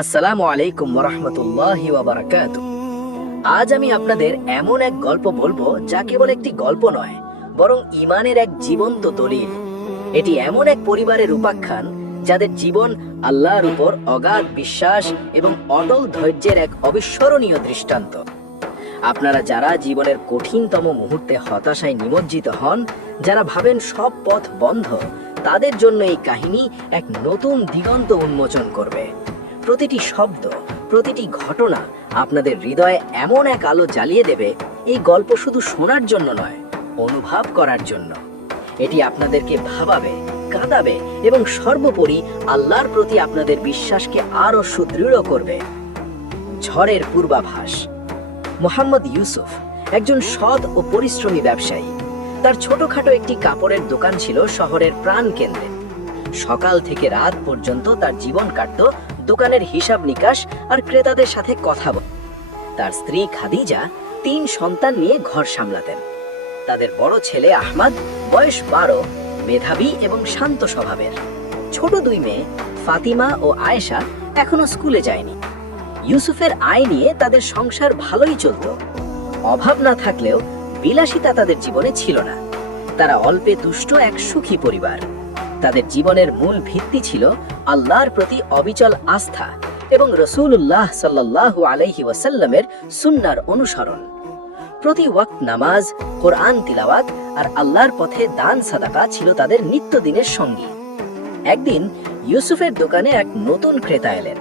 আসসালামু আলাইকুম ওয়া রাহমাতুল্লাহি ওয়া বারাকাতুহু। আজ আমি আপনাদের এমন এক গল্প বলবো যা কেবল একটি গল্প নয়, বরং ঈমানের এক জীবন্ত দলিল। এটি এমন এক পরিবারের উপাখ্যান যাদের জীবন আল্লাহর উপর অগাধ বিশ্বাস এবং অটল ধৈর্যের এক অবিস্মরণীয় দৃষ্টান্ত। আপনারা যারা জীবনের কঠিনতম মুহূর্তে হতাশায় নিমজ্জিত হন, যারা ভাবেন সব পথ বন্ধ, তাদের জন্য এই কাহিনী এক নতুন দিগন্ত উন্মোচন করবে। প্রতিটি শব্দ, প্রতিটি ঘটনা আপনাদের হৃদয়ে এমন এক আলো জ্বালিয়ে দেবে। এই গল্প শুধু শোনার জন্য নয়, অনুভব করার জন্য। এটি আপনাদেরকে ভাবাবে, কাঁদাবে এবং সর্বোপরি আল্লাহর প্রতি আপনাদের বিশ্বাসকে আরও সুদৃঢ় করবে। ঝড়ের পূর্বাভাস। মোহাম্মদ ইউসুফ একজন সৎ ও পরিশ্রমী ব্যবসায়ী। তার ছোটখাটো একটি কাপড়ের দোকান ছিল শহরের প্রাণকেন্দ্রে। সকাল থেকে রাত পর্যন্ত তার জীবন কাটত দোকানের হিসাব নিকাশ আর ক্রেতাদের সাথে কথা বল। তার স্ত্রী খাদিজা 3 সন্তান নিয়ে ঘর সামলাতেন। তাদের বড় ছেলে আহমদ বয়স 12, মেধাবী এবং শান্ত স্বভাবের। ছোট 2 মেয়ে ফাতিমা ও আয়েশা এখনো স্কুলে যায়নি। ইউসুফের আয় নিয়ে তাদের সংসার ভালোই চলত। অভাব না থাকলেও বিলাসিতা তাদের জীবনে ছিল না। তারা অল্পে তুষ্ট এক সুখী পরিবার। তাদের জীবনের মূল ভিত্তি ছিল আল্লাহর প্রতি অবিচল আস্থা এবং রাসূলুল্লাহ সাল্লাল্লাহু আলাইহি ওয়াসাল্লামের সুন্নাহর অনুসরণ। প্রতি ওয়াক্ত নামাজ, কোরআন তিলাওয়াত আর আল্লাহর পথে দান সাদাকা ছিল তাদের নিত্যদিনের সঙ্গী। একদিন ইউসুফের দোকানে এক নতুন ক্রেতা এলেন।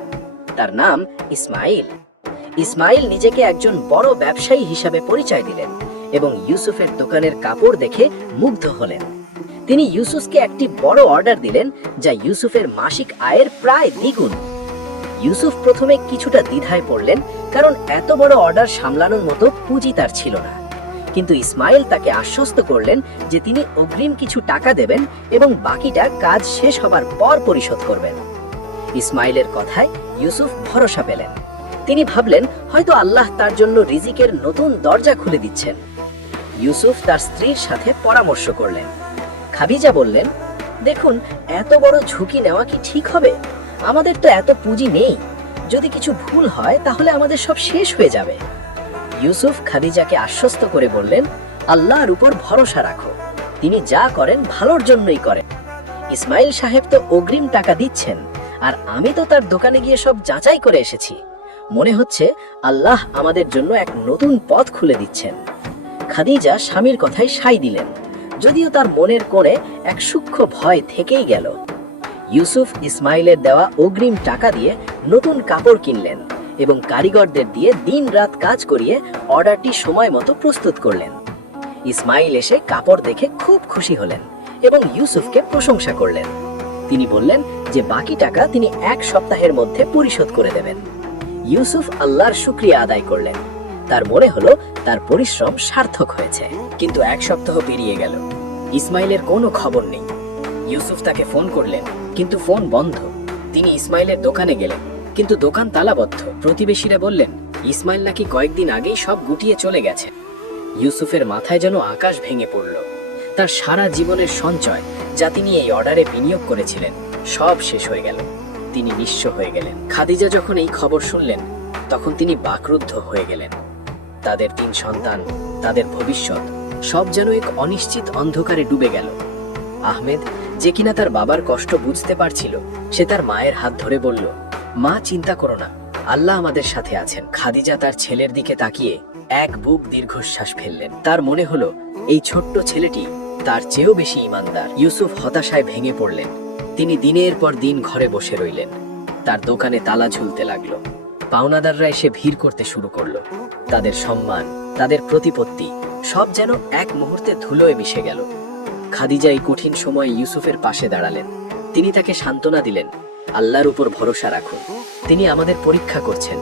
তার নাম ইসমাইল। ইসমাইল নিজেকে একজন বড় ব্যবসায়ী হিসাবে পরিচয় দিলেন এবং ইউসুফের দোকানের কাপড় দেখে মুগ্ধ হলেন। তিনি ইউসুফকে একটি বড় অর্ডার দিলেন, যা ইউসুফের মাসিক আয়ের প্রায় দ্বিগুণ। ইউসুফ প্রথমে কিছুটা দ্বিধায় পড়লেন, কারণ এত বড় অর্ডার সামলানোর মতো পুঁজি তার ছিল না। কিন্তু ইসমাইল তাকে আশ্বস্ত করলেন যে তিনি অগ্রিম কিছু টাকা দেবেন এবং বাকিটা কাজ শেষ হবার পর পরিশোধ করবেন। ইসমাইলের কথায় ইউসুফ ভরসা পেলেন। তিনি ভাবলেন হয়তো আল্লাহ তার জন্য রিজিকের নতুন দরজা খুলে দিচ্ছেন। ইউসুফ তার স্ত্রীর সাথে পরামর্শ করলেন। খাদিজা বললেন, দেখুন, এত বড় ঝুঁকি নেওয়া কি ঠিক হবে? আমাদের তো এত পুঁজি নেই। যদি কিছু ভুল হয় তাহলে আমাদের সব শেষ হয়ে যাবে। ইউসুফ খাদিজাকে আশ্বস্ত করে বললেন, আল্লাহর উপর ভরসা রাখো, তিনি যা করেন ভালোর জন্যই করেন। ইসমাইল সাহেব তো অগ্রিম টাকা দিচ্ছেন, আর আমি তো তার দোকানে গিয়ে সব যাচাই করে এসেছি। মনে হচ্ছে আল্লাহ আমাদের জন্য এক নতুন পথ খুলে দিচ্ছেন। খাদিজা স্বামীর কথায় সায় দিলেন, যদিও তার মনের কোণে এক সূক্ষ্ম ভয় থেকেই গেল। ইউসুফ ইসমাইলের দেওয়া অগ্রিম টাকা দিয়ে নতুন কাপড় কিনলেন এবং কারিগরদের দিয়ে দিন-রাত কাজ করিয়ে অর্ডারটি সময় মতো প্রস্তুত করলেন। ইসমাইল এসে কাপড় দেখে খুব খুশি হলেন এবং ইউসুফকে প্রশংসা করলেন। তিনি বললেন যে বাকি টাকা তিনি 1 সপ্তাহের মধ্যে পরিশোধ করে দেবেন। ইউসুফ আল্লাহর শুকরিয়া আদায় করলেন। তার মনে হলো তার পরিশ্রম সার্থক হয়েছে। কিন্তু 1 সপ্তাহ পেরিয়ে গেল, ইসমাইলের কোনো খবর নেই। ইউসুফ তাকে ফোন করলেন, কিন্তু ফোন বন্ধ। তিনি ইসমাইলের দোকানে গেলেন, কিন্তু দোকান তালাবদ্ধ। প্রতিবেশীরা বললেন ইসমাইল নাকি কয়েকদিন আগেই সব গুটিয়ে চলে গেছে। ইউসুফের মাথায় যেন আকাশ ভেঙে পড়ল। তার সারা জীবনের সঞ্চয়, যা তিনি এই অর্ডারে বিনিয়োগ করেছিলেন, সব শেষ হয়ে গেল। তিনি নিঃস্ব হয়ে গেলেন। খাদিজা যখন এই খবর শুনলেন, তখন তিনি বাকরুদ্ধ হয়ে গেলেন। তাদের 3 সন্তান, তাদের ভবিষ্যৎ, সব যেন এক অনিশ্চিত অন্ধকারে ডুবে গেল। আহমেদ, যে কিনা তার বাবার কষ্ট বুঝতে পারছিল, সে তার মায়ের হাত ধরে বলল, মা, চিন্তা করো না, আল্লাহ আমাদের সাথে আছেন। খাদিজা তার ছেলের দিকে তাকিয়ে এক বুক দীর্ঘশ্বাস ফেললেন। তার মনে হলো এই ছোট্ট ছেলেটি তার চেয়েও বেশি ঈমানদার। ইউসুফ হতাশায় ভেঙে পড়লেন। তিনি দিনের পর দিন ঘরে বসে রইলেন। তার দোকানে তালা ঝুলতে লাগলো। পাওনাদাররা এসে ভিড় করতে শুরু করলো। তাদের সম্মান, তাদের প্রতিপত্তি, সব যেন এক মুহূর্তে ধুলোয় মিশে গেল। খাদিজা এই কঠিন সময়ে ইউসুফের পাশে দাঁড়ালেন। তিনি তাকে সান্ত্বনা দিলেন, আল্লাহর উপর ভরসা রাখুন, তিনি আমাদের পরীক্ষা করছেন।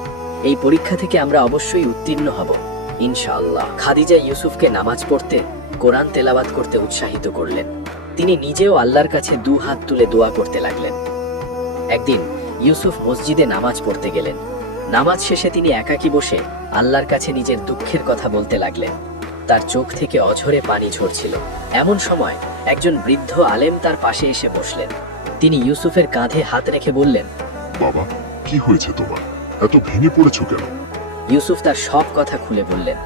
এই পরীক্ষা থেকে আমরা অবশ্যই উত্তীর্ণ হব, ইনশাআল্লাহ। খাদিজা ইউসুফকে নামাজ পড়তে, কোরআন তেলাওয়াত করতে উৎসাহিত করলেন। তিনি নিজেও আল্লাহর কাছে 2 হাত তুলে দোয়া করতে লাগলেন। একদিন ইউসুফ মসজিদে নামাজ পড়তে গেলেন। নামাজ শেষে তিনি একাকী বসে আল্লাহর কাছে নিজের দুঃখের কথা বলতে লাগলেন। তার চোখ থেকে অঝরে পানি ঝরছিল। এমন সময় একজন বৃদ্ধ আলেম তার পাশে এসে বসলেন। তিনি ইউসুফের কাঁধে হাত রেখে বললেন, বাবা, কি হয়েছে তোমার? এত ভেঙে পড়েছো কেন? ইউসুফ তার সব কথা খুলে বললেন।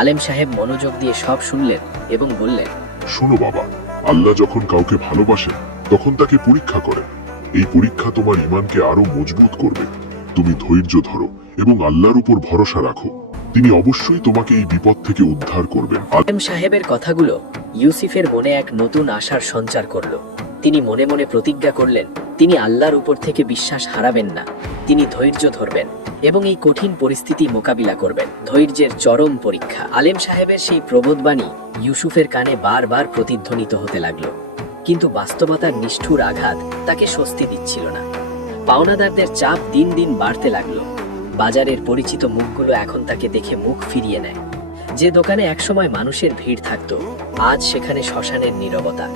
আলেম সাহেব মনোযোগ দিয়ে সব শুনলেন এবং বললেন, শোনো বাবা, আল্লাহ যখন কাউকে ভালোবাসেন তখন তাকে পরীক্ষা করেন। এই পরীক্ষা তোমার ঈমানকে আরো মজবুত করবে। তুমি ধৈর্য ধরো এবং আল্লাহর উপর ভরসা রাখো। তিনি অবশ্যই তোমাকে এই বিপদ থেকে উদ্ধার করবেন। আলেম সাহেবের কথাগুলো ইউসুফের মনে এক নতুন আশার সঞ্চার করল। তিনি মনে মনে প্রতিজ্ঞা করলেন, তিনি আল্লাহর উপর থেকে বিশ্বাস হারাবেন না। তিনি ধৈর্য ধরবেন এবং এই কঠিন পরিস্থিতি মোকাবিলা করবেন। ধৈর্যের চরম পরীক্ষা। আলেম সাহেবের সেই প্রবোধবাণী ইউসুফের কানে বারবার প্রতিধ্বনিত হতে লাগল, কিন্তু বাস্তবতার নিষ্ঠুর আঘাত তাকে স্বস্তি দিচ্ছিল না। পাওনাদারদের চাপ দিন দিন বাড়তে লাগলো। বাজারের পরিচিত মুখগুলো এখন তাকে দেখে মুখ ফিরিয়ে নেয়। যে দোকানে একসময় মানুষের ভিড় থাকতো, আজ সেখানে শ্মশানের নীরবতা।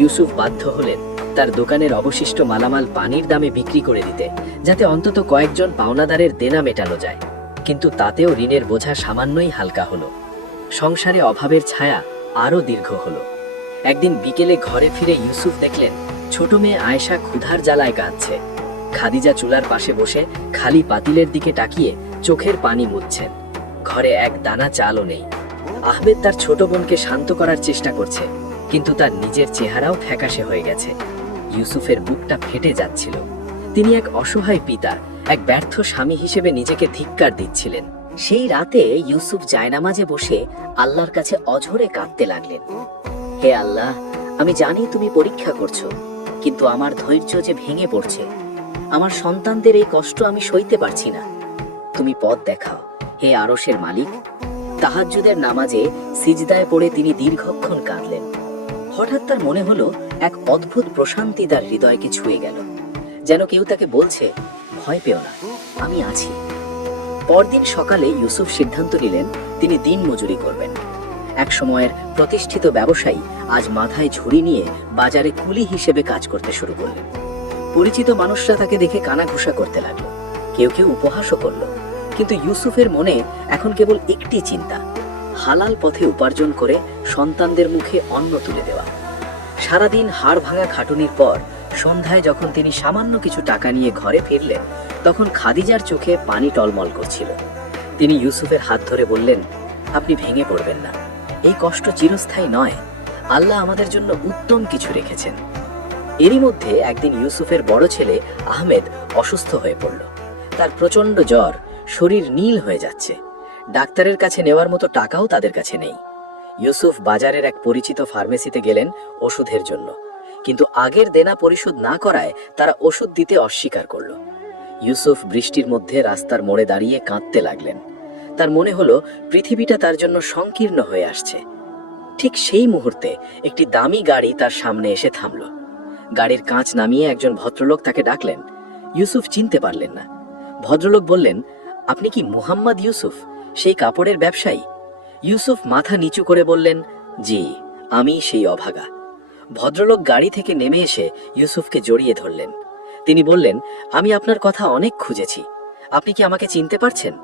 ইউসুফ বাধ্য হলেন তার দোকানের অবশিষ্ট মালামাল পানির দামে বিক্রি করে দিতে, যাতে অন্তত কয়েকজন পাওনাদারের দেনা মেটানো যায়। কিন্তু তাতেও ঋণের বোঝা সামান্যই হালকা হলো। সংসারে অভাবের ছায়া আরো দীর্ঘ হলো। একদিন বিকেলে ঘরে ফিরে ইউসুফ দেখলেন ছোট মেয়ে আয়েশা ক্ষুধার জ্বালায় কাঁদছে। খাদিজা চুলার পাশে বসে খালি পাতিলের দিকে তাকিয়ে চোখের পানি মুছছেন। ঘরে এক দানা চালও নেই। আহমেদ তার ছোট বোনকে শান্ত করার চেষ্টা করছে, কিন্তু তার নিজের চেহারাও ফ্যাকাশে হয়ে গেছে। ইউসুফের বুকটা ফেটে যাচ্ছিল। তিনি এক অসহায় পিতা, এক ব্যর্থ স্বামী হিসেবে নিজেকে ধিক্কার দিচ্ছিলেন। সেই রাতে ইউসুফ জায়নামাজে বসে আল্লাহর কাছে অঝরে কাঁদতে লাগলেন। হে আল্লাহ, আমি জানি তুমি পরীক্ষা করছো, কিন্তু আমার ধৈর্য যে ভেঙে পড়ছে। আমার সন্তানদের এই কষ্ট আমি সইতে পারছি না। তুমি পথ দেখাও হে আরশের মালিক। তাহাজ্জুদের নামাজে সিজদায় পড়ে তিনি দীর্ঘক্ষণ কাঁদলেন। হঠাৎ তার মনে হলো এক অদ্ভুত প্রশান্তি তার হৃদয়কে ছুঁয়ে গেল, যেন কেউ তাকে বলছে, ভয় পেও না, আমি আছি। পরদিন সকালে ইউসুফ সিদ্ধান্ত নিলেন তিনি দিন মজুরি করবেন। এক সময়ের প্রতিষ্ঠিত ব্যবসায়ী আজ মাথায় ঝুড়ি নিয়ে বাজারে কুলি হিসেবে কাজ করতে শুরু করলেন। পরিচিত মানুষরা তাকে দেখে কানাঘুষা করতে লাগলো, কেউ কেউ উপহাসও করলো। কিন্তু ইউসুফের মনে এখন কেবল একটি চিন্তা, হালাল পথে উপার্জন করে সন্তানদের মুখে অন্ন তুলে দেওয়া। সারাদিন হাড় ভাঙা খাটুনির পর সন্ধ্যায় যখন তিনি সামান্য কিছু টাকা নিয়ে ঘরে ফিরলেন, তখন খাদিজার চোখে পানি টলমল করছিল। তিনি ইউসুফের হাত ধরে বললেন, আপনি ভেঙে পড়বেন না, এই কষ্ট চিরস্থায়ী নয়। আল্লাহ আমাদের জন্য উত্তম কিছু রেখেছেন। এরই মধ্যে একদিন ইউসুফের বড় ছেলে আহমেদ অসুস্থ হয়ে পড়ল। তার প্রচন্ড জ্বর, শরীর নীল হয়ে যাচ্ছে। ডাক্তারের কাছে নেওয়ার মতো টাকাও তাদের কাছে নেই। ইউসুফ বাজারের এক পরিচিত ফার্মেসিতে গেলেন ওষুধের জন্য, কিন্তু আগের দেনা পরিশোধ না করায় তারা ওষুধ দিতে অস্বীকার করল। ইউসুফ বৃষ্টির মধ্যে রাস্তার মোড়ে দাঁড়িয়ে কাঁদতে লাগলেন। তার মনে হলো পৃথিবীটা তার জন্য সংকীর্ণ হয়ে আসছে। ঠিক সেই মুহূর্তে একটি দামি গাড়ি তার সামনে এসে থামল। গাড়ির কাঁচ নামিয়ে একজন ভদ্রলোক তাকে ডাকলেন। ইউসুফ চিনতে পারলেন না। ভদ্রলোক বললেন, আপনি কি মুহাম্মদ ইউসুফ, সেই কাপড়ের ব্যবসায়ী? ইউসুফ মাথা নিচু করে বললেন, জি, আমি সেই অভাগা। ভদ্রলোক গাড়ি থেকে নেমে এসে ইউসুফকে জড়িয়ে ধরলেন। তিনি বললেন, আমি আপনার কথা অনেক খুঁজেছি। আপনি কি আমাকে চিনতে পারছেন?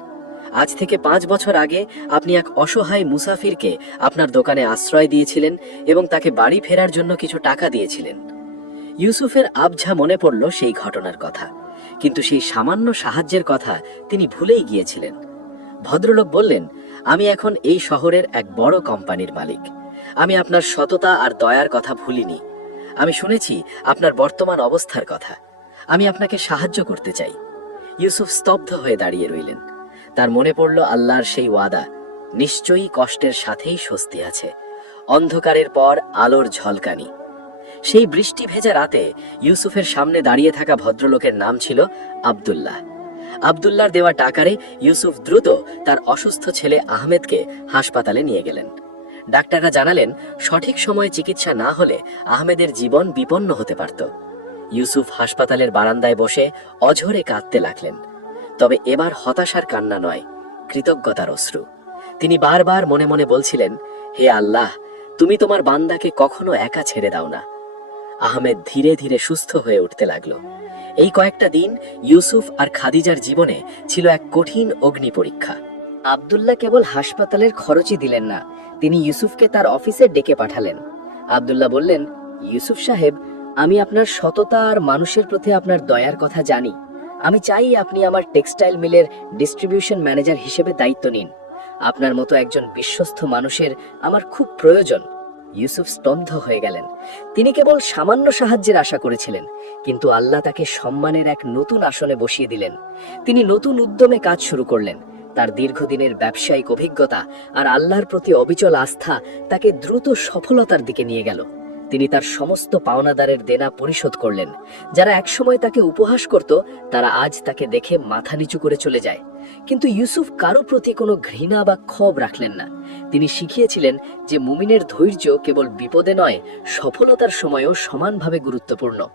আজ থেকে 5 বছর আগে আপনি এক অসহায় মুসাফিরকে আপনার দোকানে আশ্রয় দিয়েছিলেন এবং তাকে বাড়ি ফেরার জন্য কিছু টাকা দিয়েছিলেন। ইউসুফের আবঝা মনে পড়ল সেই ঘটনার কথা, কিন্তু সেই সামান্য সাহায্যের কথা তিনি ভুলেই গিয়েছিলেন। ভদ্রলোক বললেন, আমি এখন এই শহরের এক বড় কোম্পানির মালিক। আমি আপনার সততা আর দয়ার কথা ভুলিনি। আমি শুনেছি আপনার বর্তমান অবস্থার কথা। আমি আপনাকে সাহায্য করতে চাই। ইউসুফ স্তব্ধ হয়ে দাঁড়িয়ে রইলেন। তার মনে পড়ল আল্লাহর সেই ওয়াদা, নিশ্চয়ই কষ্টের সাথেই স্বস্তি আছে। অন্ধকারের পর আলোর ঝলকানি। সেই বৃষ্টি ভেজা রাতে ইউসুফের সামনে দাঁড়িয়ে থাকা ভদ্রলোকের নাম ছিল আব্দুল্লাহ। আব্দুল্লাহর দেওয়া টাকারে ইউসুফ দ্রুত তার অসুস্থ ছেলে আহমেদকে হাসপাতালে নিয়ে গেলেন। ডাক্তাররা জানালেন, সঠিক সময়ে চিকিৎসা না হলে আহমেদের জীবন বিপন্ন হতে পারত। ইউসুফ হাসপাতালের বারান্দায় বসে অঝরে কাঁদতে লাগলেন। তবে এবার হতাশার কান্না নয়, কৃতজ্ঞতার অশ্রু। তিনি বারবার মনে মনে বলছিলেন, হে আল্লাহ, তুমি তোমার বান্দাকে কখনো একা ছেড়ে দাও না। আহমেদ ধীরে ধীরে সুস্থ হয়ে উঠতে লাগলো। এই কয়েকটা দিন ইউসুফ আর খাদিজার জীবনে ছিল এক কঠিন অগ্নি পরীক্ষা। আব্দুল্লাহ কেবল হাসপাতালের খরচই দিলেন না, তিনি ইউসুফকে তার অফিসে ডেকে পাঠালেন। আব্দুল্লাহ বললেন, ইউসুফ সাহেব, আমি আপনার সততা আর মানুষের প্রতি আপনার দয়ার কথা জানি। আমি চাই আপনি আমার টেক্সটাইল মিলের ডিস্ট্রিবিউশন ম্যানেজার হিসেবে দায়িত্ব নিন। আপনার মতো একজন বিশ্বস্ত মানুষের আমার খুব প্রয়োজন। ইউসুফ স্তব্ধ হয়ে গেলেন। তিনি কেবল সামান্য সাহায্যের আশা করেছিলেন, কিন্তু আল্লাহ তাকে সম্মানের এক নতুন আসনে বসিয়ে দিলেন। তিনি নতুন উদ্যমে কাজ শুরু করলেন। তার দীর্ঘদিনের ব্যবসায়িক অভিজ্ঞতা আর আল্লাহর প্রতি অবিচল আস্থা তাকে দ্রুত সফলতার দিকে নিয়ে গেল। তিনি তার সমস্ত পাওনাদারের দেনা পরিশোধ করলেন। যারা একসময় তাকে উপহাস করত, তারা আজ তাকে দেখে মাথা নিচু করে চলে যায়। কিন্তু ইউসুফ কারো প্রতি কোনো ঘৃণা বা ক্ষোভ রাখলেন না। তিনি শিখিয়েছিলেন যে মুমিনের ধৈর্য কেবল বিপদে নয়, সফলতার সময়ও সমানভাবে গুরুত্বপূর্ণ।